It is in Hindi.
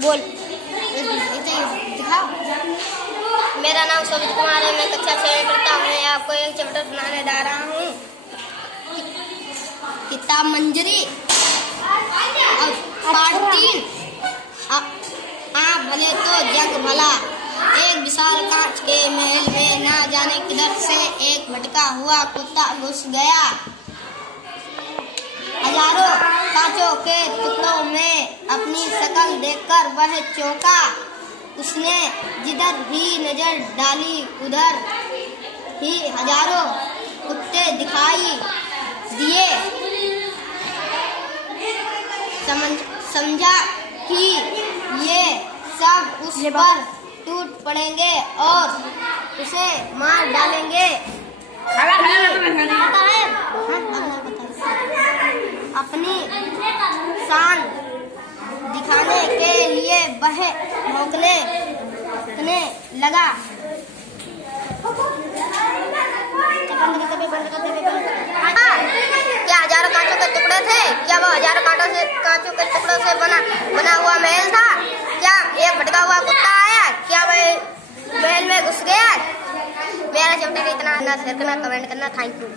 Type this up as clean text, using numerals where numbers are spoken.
बोल दिखाओ। मेरा नाम शोभित कुमार है, मैं कक्षा 6 में पढ़ता हूँ। मैं आपको एक चैप्टर सुनाने जा रहा हूँ, किताब मंजरी पार्ट 3। आप भले तो जग भला। एक विशाल कांच के महल में ना जाने किधर से एक भटका हुआ कुत्ता घुस गया। हजारों कांचों के टुकड़ों में अपनी शक्ल देखकर वह चौंका। उसने जिधर भी नजर डाली उधर ही हजारों कुत्ते दिखाई दिए। समझा कि ये सब उस पर टूट पड़ेंगे और उसे मार डालेंगे। अपनी शान दिखाने के लिए वह भौंकने लगा। क्या हजारों कांचों के टुकड़े थे? क्या वो हजारों कांचों के टुकड़ों से बना हुआ महल था? क्या एक भटका हुआ कुत्ता आया? क्या वह महल में घुस गया? मेरा चैप्टर इतना शेयर करना, कमेंट करना। Thank you.